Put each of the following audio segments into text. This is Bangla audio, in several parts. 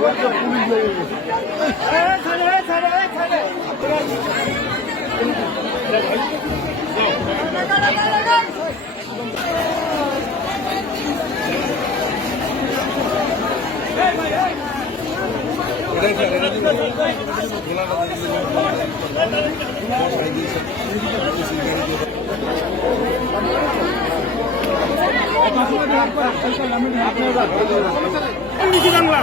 আপনার বাংলা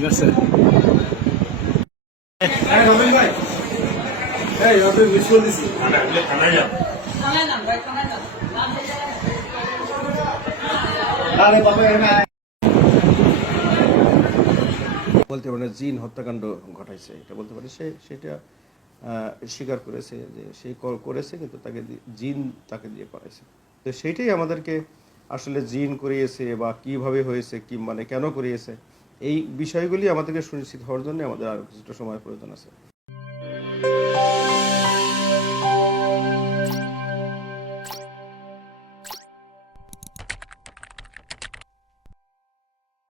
ঠিক আছে বলতে পারে জিন হত্যাকাণ্ড ঘটাইছে এটা বলতে পারে সে সেটা স্বীকার করেছে যে সে কল করেছে কিন্তু তাকে জিন তাকে দিয়ে করাইছে তো সেইটাই আমাদেরকে আসলে জিন করিয়েছে বা কিভাবে হয়েছে কি মানে কেন করিয়েছে এই বিষয়গুলি আমাদেরকে সুনিশ্চিত হওয়ার জন্য আমাদের আরও কিছুটা সময় প্রয়োজন আছে